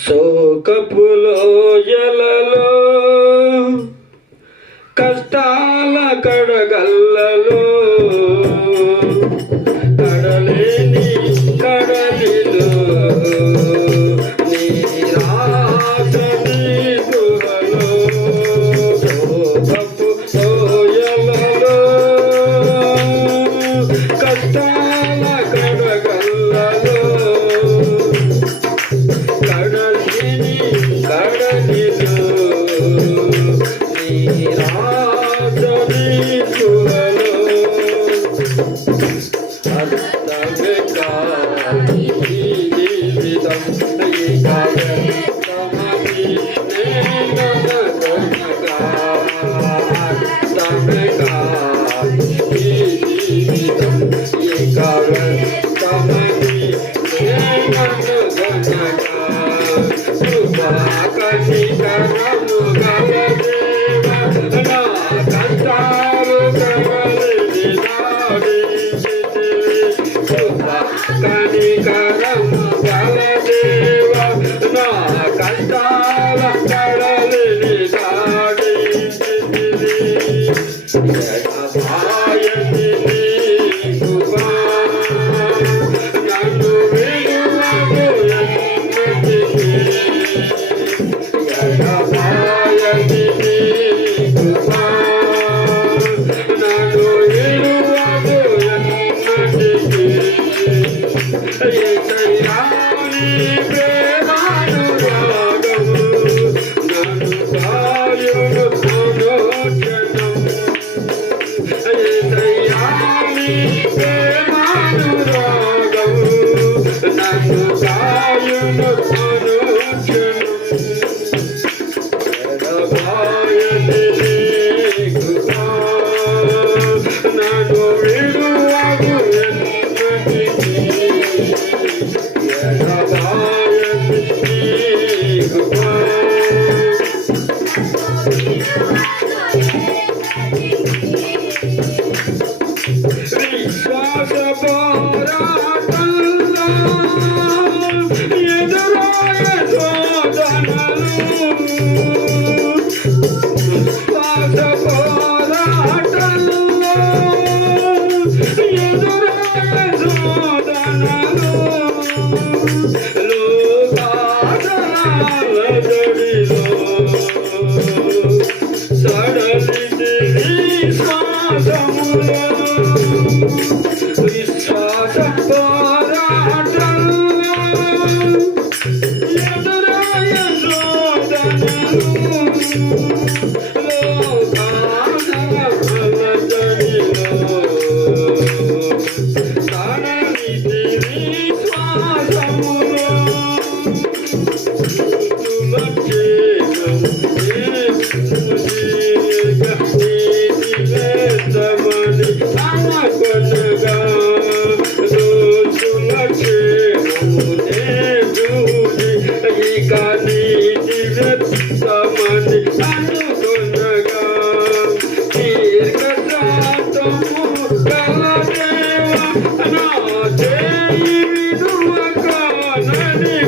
శోకపులో కష్టాల కడగల్లలో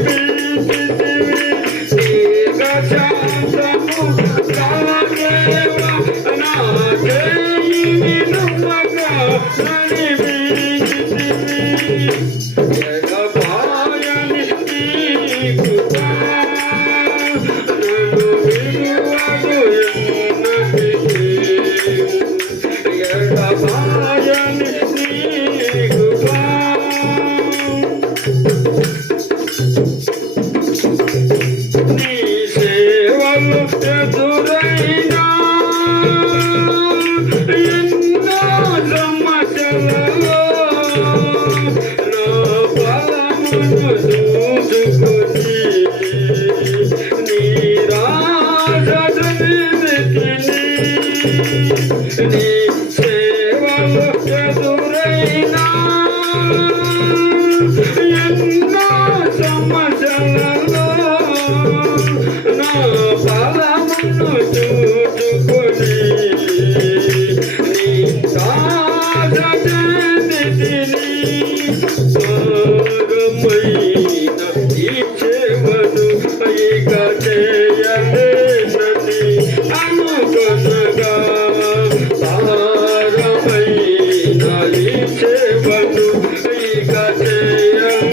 నీ నా బలమును Yeah.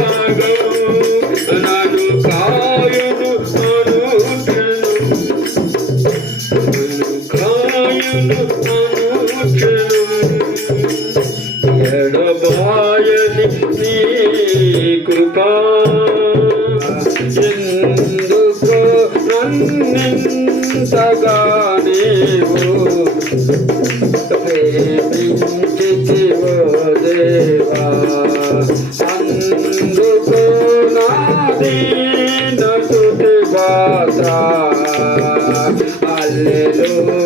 Nazir, nosso que gosta. Aleluia.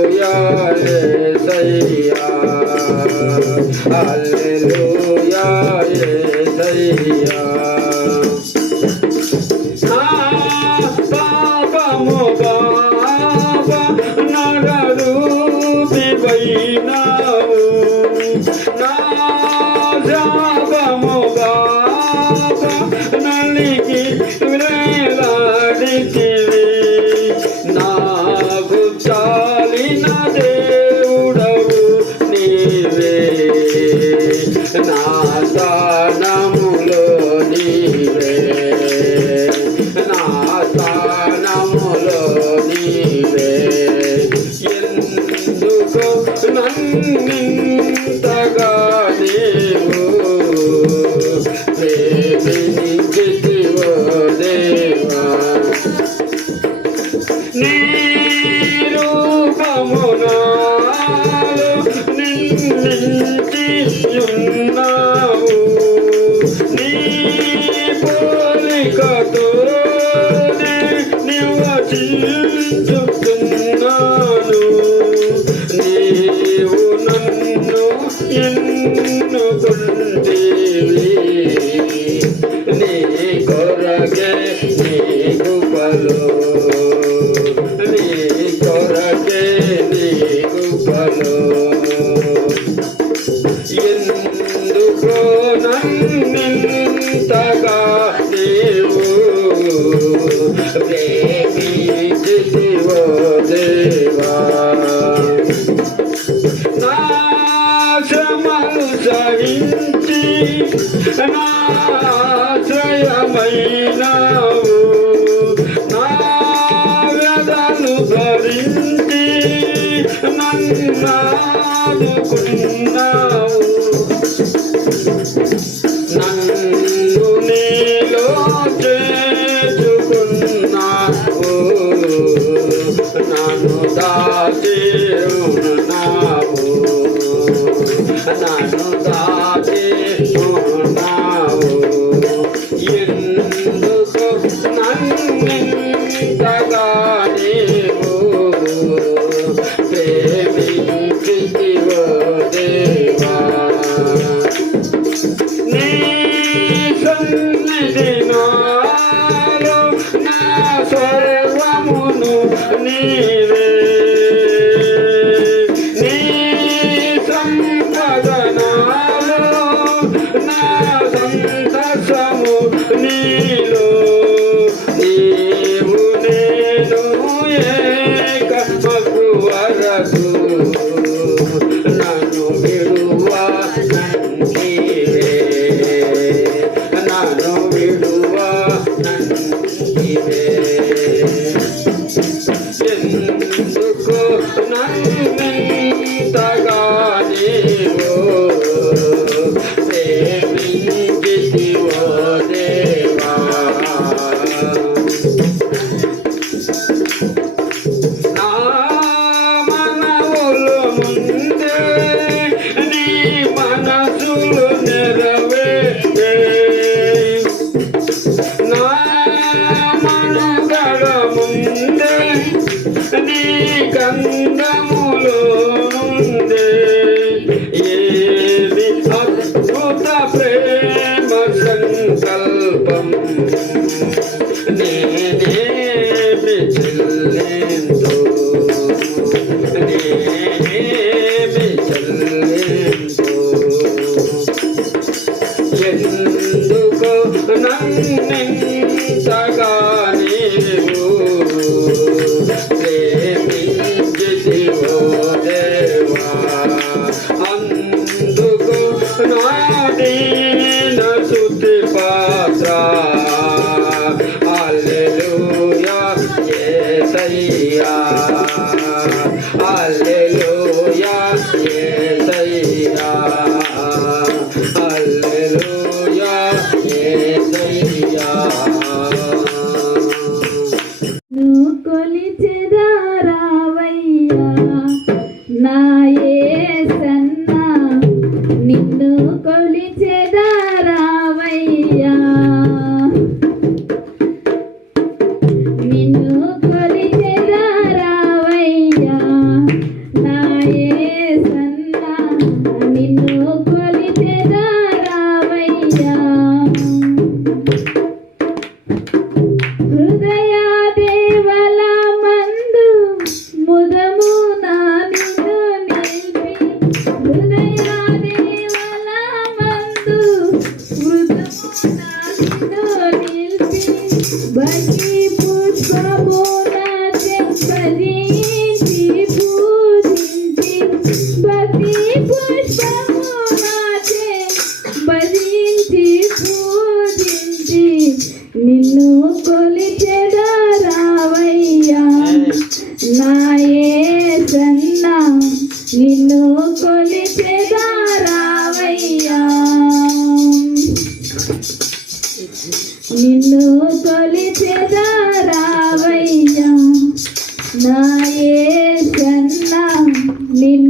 Hello. కుందా నీ గంధములో Ah, alegre. నిన్ను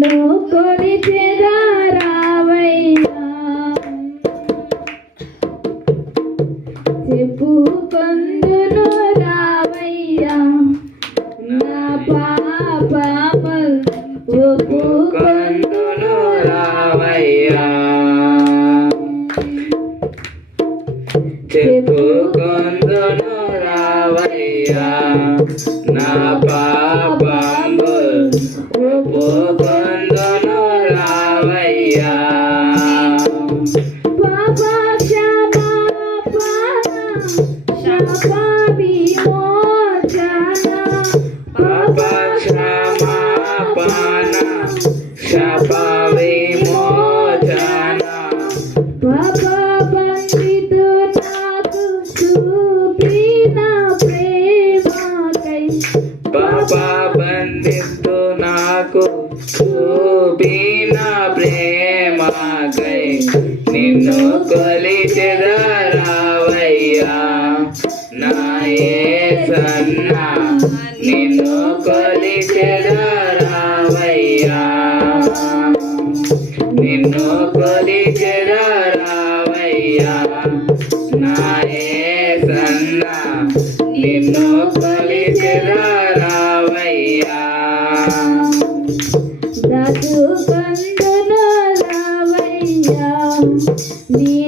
你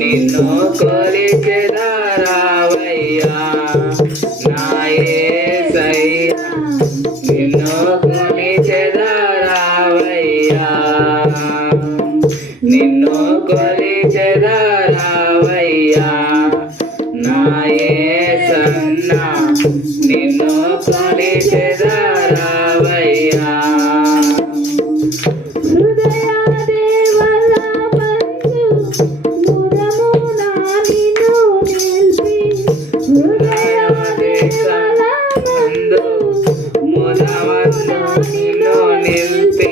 నిన్ను కొలిచెదరావయ్యా ముదవన్న నిలిపి.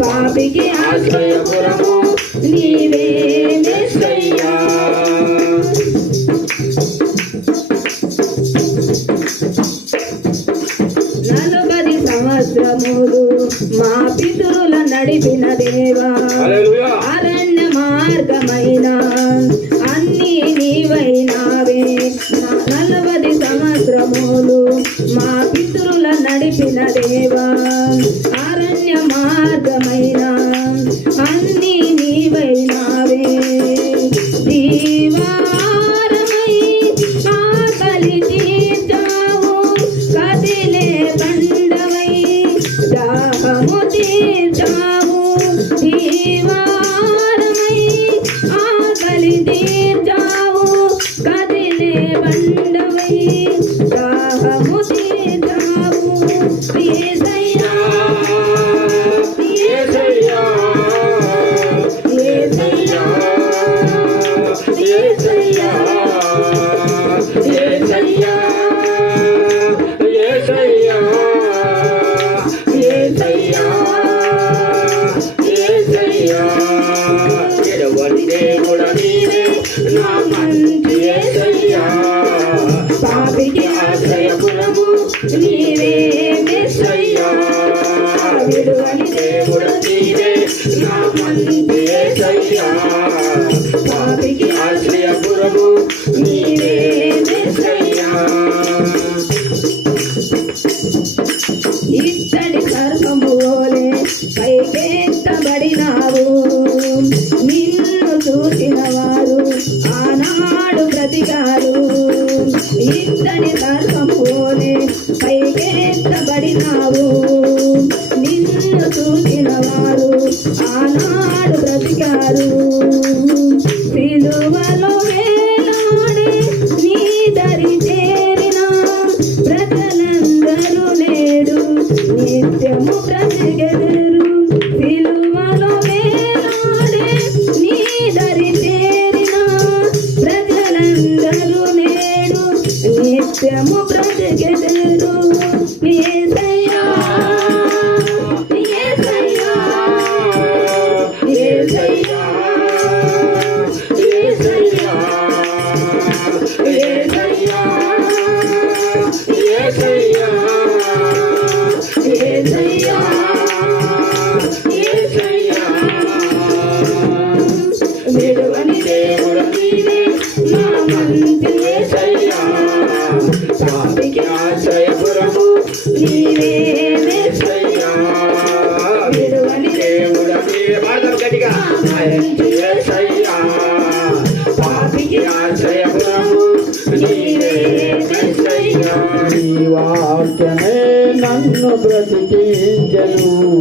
పాపికి ఆశ్రయపురము నీవే నలుబది సంవత్సరములు మా పితరుల నడిపిన దేవా. అరణ్య మార్గమైన అన్ని నీవైనావే. నా నలవది సంవత్సరములు మా పితరుల నడిపిన దేవా. మార్గమైన అన్ని నీవైనావే. దీవారమై ఆకలి తీర్చావు కదిలే బండవై దాహము తీర్చావు. దీవారమై కృష్ణ వందే సయ్యా గట్టిగా పాపికి ఆశ్రయపురము వాక్యమే నన్ను బ్రతికించను.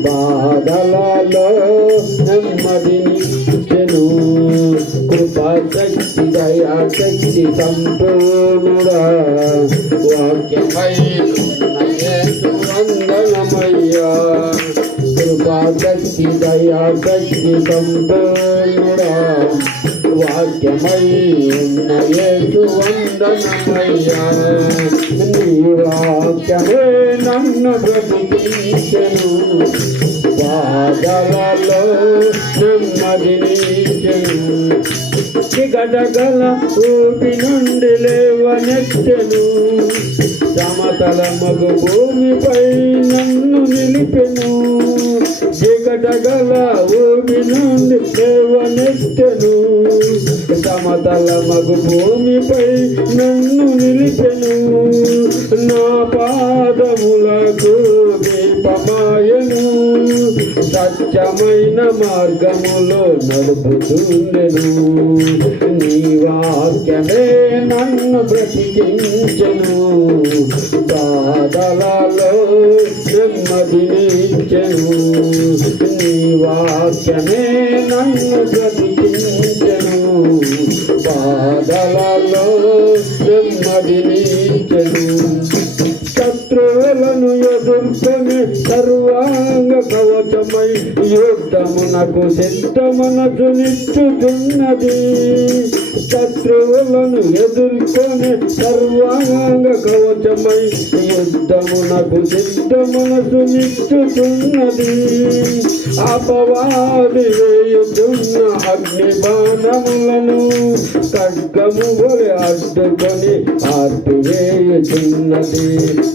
బాధలలో నెమ్మదినిచ్చను. కృపా శక్తి దయా సంపూర్ణుడా. వాక్యమై కృపాశక్తి దయాశక్తి సంపూర్ణుడా వాక్యమై ఉన్న వందనమయ్యా నీ వాక్యమే నన్ను బ్రతికించెను బాధలలో నెమ్మదినిచ్చెను గడగల ఊపి నుండి లేవనెత్తెను. సమతల మగు భూమిపై నన్ను నిలిపెను. జిగటగల ఊపి నుండి సేవనెత్తెను సమతల మగు భూమిపై నన్ను నిలిపెను నా పాదములకు దీపమాయను. సత్యమైన మార్గములో నడుపుతుండెను. నీ వాక్యమే నన్ను బ్రతికించెను. బాధలలో నెమ్మదినిచ్చెను నీ వాక్యమే నన్ను బ్రతికించెను. బాధలలో నెమ్మదినిచ్చెను శత్రువులను ఎదుర్కొని సర్వాంగ యుద్ధమునకు సిద్ధమునకు నిచ్చుతున్నది శత్రువులను ఎదుర్కొని సర్వాంగ కవచమై యుద్ధమునకు సిద్ధ మనసు నిచ్చుతున్నది అపవాది వేయుతున్న అగ్ని బాణములను ఖడ్గము వలె అడ్డుకొని ఆర్పివేయుచున్నది.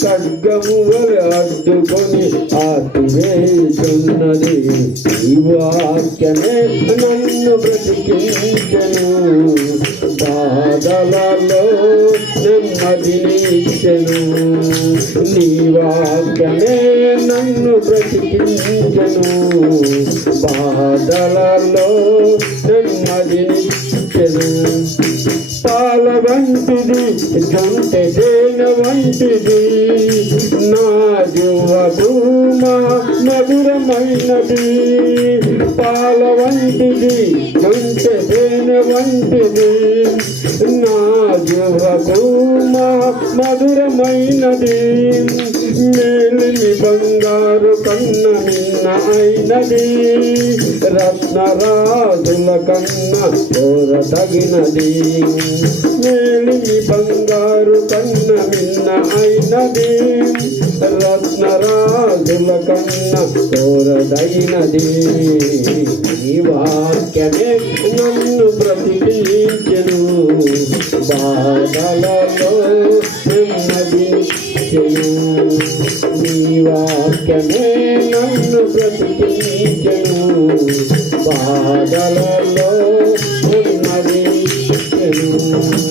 ఖడ్గము వలె అడ్డుకొని ఆర్పివేయుచున్నది. ఈ వాక్యమే నన్ను బ్రతికించను బాధలలో నెమ్మదినిచ్చెను నీ వాక్యమే నన్ను బ్రతికించను. బాధలలో నెమ్మదినిచ్చెను పాల వంటిది జంటె వంటిది. నా యువకు మధురమైనది పాల వంటిది జంటె వంటిది. నా యువకు మధురమైనది మేలిని బంగారు కన్న నిన్న అయినది. రత్నరాజుల కన్న కోర తగినది. బంగారు కన్న నిన్న అయినది. రత్నరాజుల కన్న కోరదైనది ఈ వాక్యమే నన్ను ప్రతిపించను బాధలలో నెమ్మదించెను. నీ వాక్యమే నన్ను ప్రతిపించను బాధలలో Celsius.